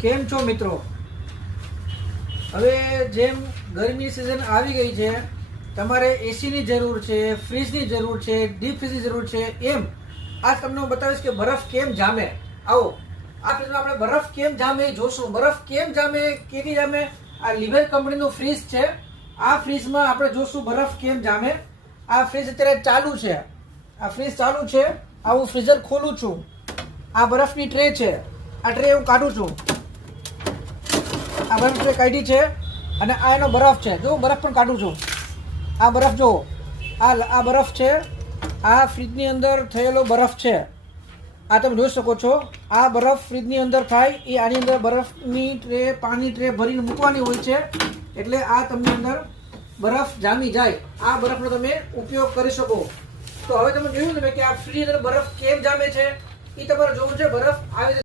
કેમ છો મિત્રો? હવે જેમ ગરમી સિઝન આવી ગઈ છે, તમારે એસીની જરૂર છે, ફ્રીજની જરૂર છે, ડીપ ફ્રીજની જરૂર છે. એમ આ તમને હું બતાવીશ કે બરફ કેમ જામે. આવો આ ફ્રીજમાં આપણે બરફ કેમ જામે એ જોશું. બરફ કેમ જામે, કેવી જામે. આ લિવેર કંપનીનું ફ્રીજ છે. આ ફ્રીજમાં આપણે જોશું બરફ કેમ જામે. આ ફ્રીજ અત્યારે ચાલુ છે. આ ફ્રીજ ચાલુ છે. આ હું ફ્રીઝર ખોલું છું. આ બરફની ટ્રે છે. આ ટ્રે હું કાઢું છું. આ બરફ ટ્રે કાઢી છે અને આ એનો બરફ છે. જો બરફ પણ કાઢું છું. આ બરફ જો, આ બરફ છે. આ ફ્રીજની અંદર થયેલો બરફ છે. આ તમે જોઈ શકો છો. આ બરફ ફ્રીજની અંદર થાય એ આની અંદર બરફની ટ્રે, પાણી ટ્રે ભરીને મૂકવાની હોય છે. એટલે આ તમને અંદર બરફ જામી જાય. આ બરફનો તમે ઉપયોગ કરી શકો. તો હવે તમે જોયું ને કે આ ફ્રીજ અંદર બરફ કેમ જામે છે એ તમારે જોવું છે. બરફ આવી